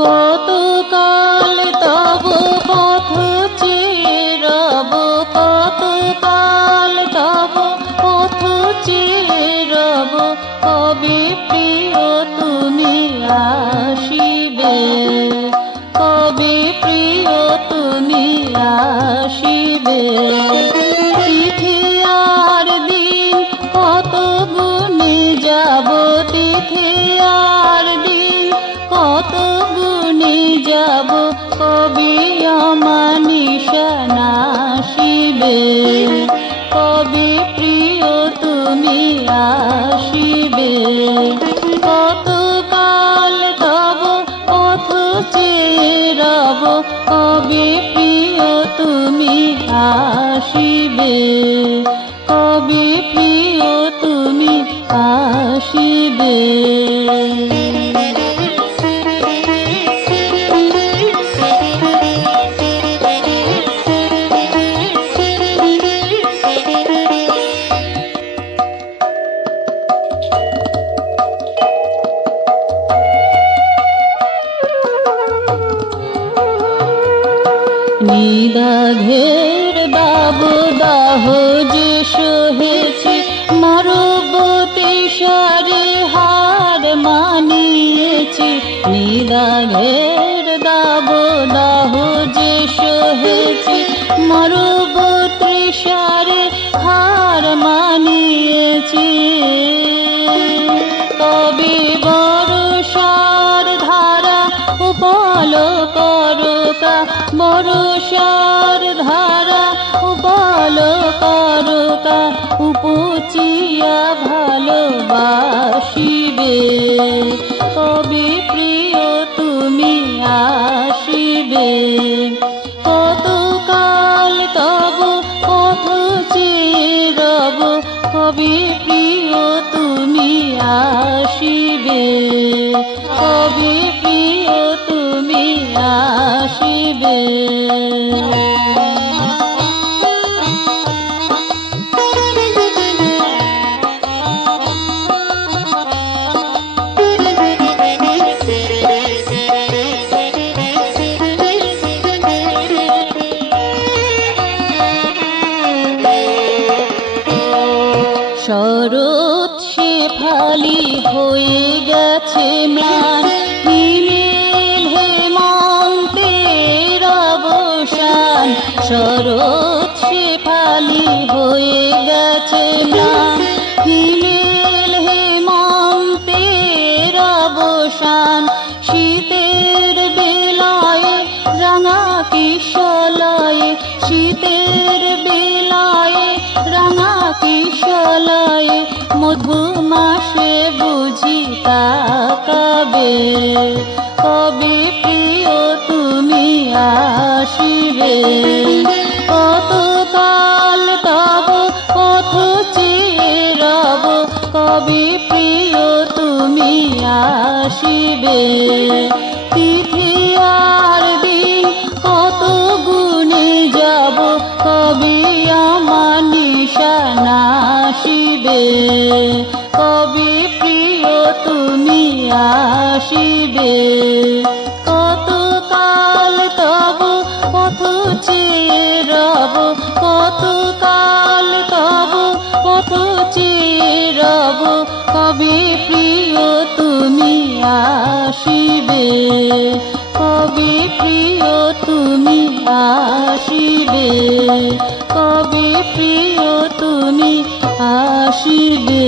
কতকাল তব পথ চেয়ে রব, কতকাল তব পথ চেয়ে রব, কবে প্রিয় তুমি আসিবে, কবে প্রিয় তুমি আসিবে। তিথি আর দিন কত গুণে যাব, তিথি আর দিন কত গুণে যাব, কবে আমার নিশা নাশিবে, কবে প্রিয় তুমি আসিবে। কতকাল তব পথ চেয়ে রব, কবে প্রিয় তুমি আসিবে, কবে প্রিয় তুমি আসিবে। নিদাঘের দাবদাহ যে সহেছি, মরুবতী সারে হার মানিয়েছি। নিদাঘের দাবদাহ যে সহেছি, মরুবতী সারে হার মানিয়েছি। তবে বর্ষার ধারা উপল করকা, বর্ষার ধারা উপল করকা, উপচিয়া ভালোবাসিবে, কবে প্রিয় তুমি আসিবে। কতকাল তব পথ চেয়ে রব, কবে প্রিয় তুমি আসিবে, কবে প্রিয় তুমি আসিবে। শরৎ শেফালি হয়ে গেছে ম্লান, হিমেল হেমন্তের অবসান। শরৎ শেফালি হয়ে গেছে ম্লান, হিমেল হেমন্তের অবসান। শীতের বেলায় রাঙা কিশলয়ে, শীতের বেলায় রাঙা কিশলয়ে, মধু মাসে বুঝি তাকাবে, কবে প্রিয় তুমি আসিবে। কতকাল তব পথ চেয়ে রব, কবে প্রিয় তুমি আসিবে। তিথি আর দিন কত গুণে যাব, কবে আমার নিশা নাশিবে, কবে প্রিয় তুমি আসিবে। কতকাল তব পথ চেয়ে রব, কতকাল তব পথ চেয়ে রব, কবে প্রিয় তুমি আসিবে, কবে প্রিয় তুমি আসিবে, কবে প্রিয় তুমি আসিবে।